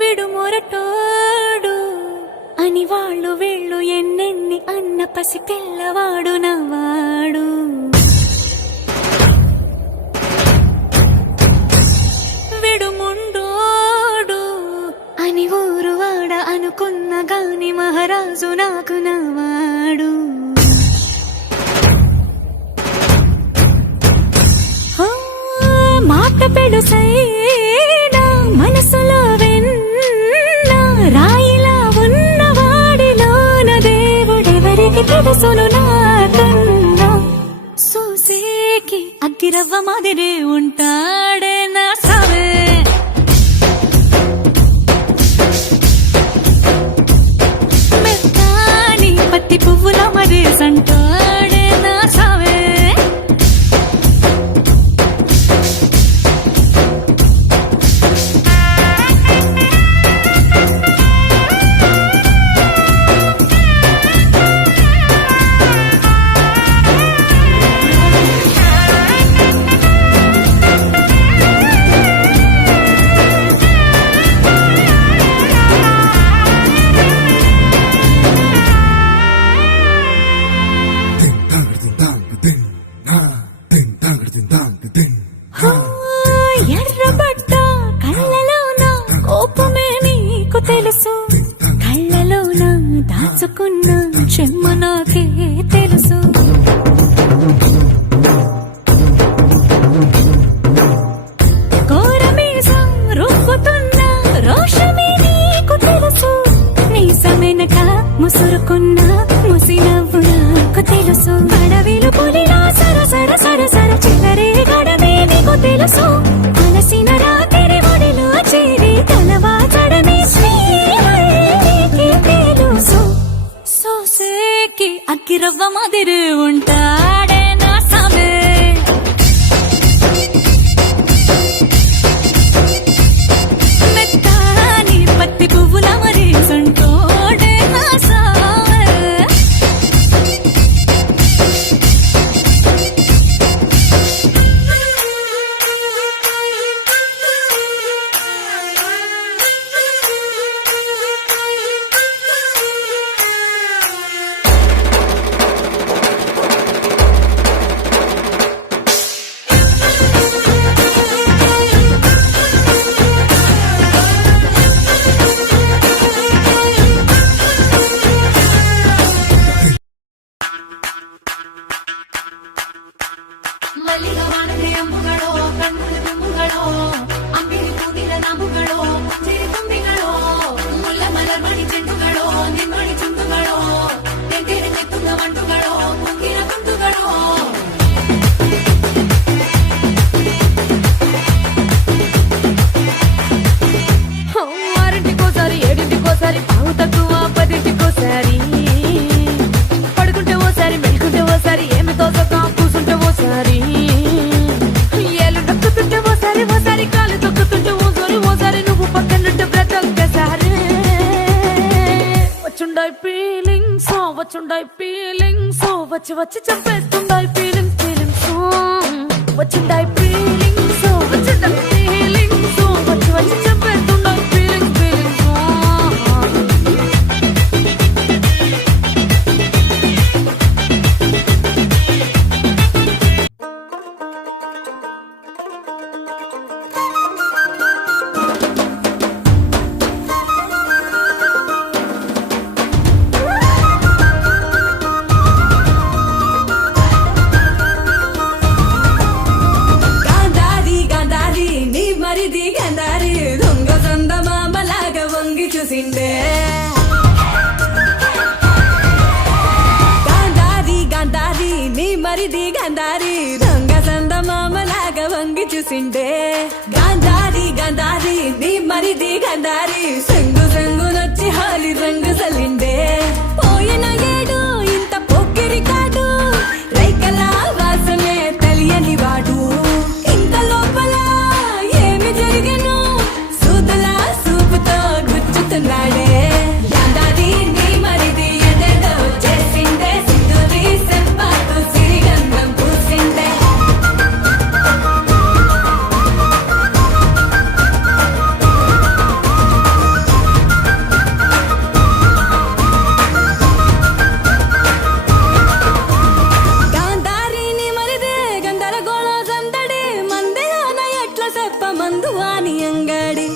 విడుమొరటోడు అని వాళ్ళు వీళ్ళు ఎన్నెన్ని అన్న పసి పిల్లవాడు నవ్వాడు. విడుముండోడు అని ఊరు వాడ అనుకున్న గాని మహారాజు నాకు నవ్వాడు. మాట పెడుసైనా మనసులో వెన్న రాయిలా ఉన్నవాడిలోన దేవుడెవరికి తెలుసును నాకన్నా. సూసేకి అగ్గిరవ్వ మాదిరే ఉంటాడే నా సావే. మెత్తాని పత్తి పువ్వుల మరేసంటాడే నా సావే. ఎర్రబడ్డ కళ్ళలోన కోపమే నీకు తెలుసు, కళ్ళలోన దాచుకున్న చెమ్మ నాకే తెలుసు. కోరమీసం రుబ్బుతున్న రోషమే నీకు తెలుసు, మీసమెనక ముసురుకున్న ముసినవ్వు నాకు తెలుసు. అడవిలు పులిలా సరసర సరసర చిల్లరే గడమే నీకు తెలుసు, అలసిన రాత్రి ఒడిలో చేరి తలవాచడమే శ్రీకి తెలుసు. సోసేకి అగ్గిరవ్వ మాదిరి ఉంటాడే నా సామే. మెత్తాని పత్తి పువ్వుల మరేసంటోడే నా సామే. ಮಲ್ಲಿಗ ವಾಣದೆ ಅಂಬುಗಳೋ ಕಣ್ಣುಗಳ ತುಂಬುಗಳೋ ಅಂಬಿರಿ ಕೂದಿನ ನಾಮುಗಳೋ ಮಂಜಿರಿ ತುಂಬಿಗಳೋ ಮುಲ್ಲ ಮಲರ್ಮಣಿ ಚೆಂಡುಗಳೋ ನಿಮ್ಮಣಿ ಚುಂಡುಗಳೋ ತೆಂದಿರಿ ಮೆತ್ತುಂಗ ಮಂಡುಗಳೋ ಕುಂಗಿನ ಕುಂದುಗಳೋ. ఆరింటికోసారి ఏడింటికోసారి పావు తక్కువ 10ంటికోసారి పడుకుంటే ఓసారి మెలుకుంటే ఓసారి ఏమి తోసక కూసుంటే ఓసారి ఏళ్ళు నొక్కుతుంటే ఓసారి ఓసారి కాలు తొక్కుతుంటే ఓసారి ఓసారి నువ్వు పక్కనుంటే బ్రతొక్కసారి. వచ్చుండాయి ఫీలింగ్స్ వచ్చుండాయి ఫీలింగ్స్ వచ్చి వచ్చి చంపేస్తుండాయి ఫీలింగ్స్ ఫీలింగ్స్. వచ్చుండాయి ఫీలింగ్స్ వచ్చుండాయి ఫీలింగ్స్ వచ్చి వచ్చి చంపేస్తుండాయి ఫీలింగ్స్ ఫీలింగ్స్. చూసిండే గాంధారి గాంధారి నీ మరిది గాంధారి దొంగ సందమామలాగా వంగి చూసిండే. గాంధారి గాంధారి నీ మరిది గాంధారి సంగు సంగునొచ్చి హాలి రంగు సలిండే. పోయిన ఏడు ఇంత పొక్కిరి కాడు రైకల వాసమే తెలియని వాడు ఇంత లోపల ఏమి జరిగను సూదులా సూపుతో గుచ్చుతున్నాడే. యాదాది నీ మరిది ఎదేదో చేసిందే సిద్ధుది సెంపాకు సిరిగంధం పూసిందే. ಬಂದು ವಾನಿ ಅಂಗಡಿ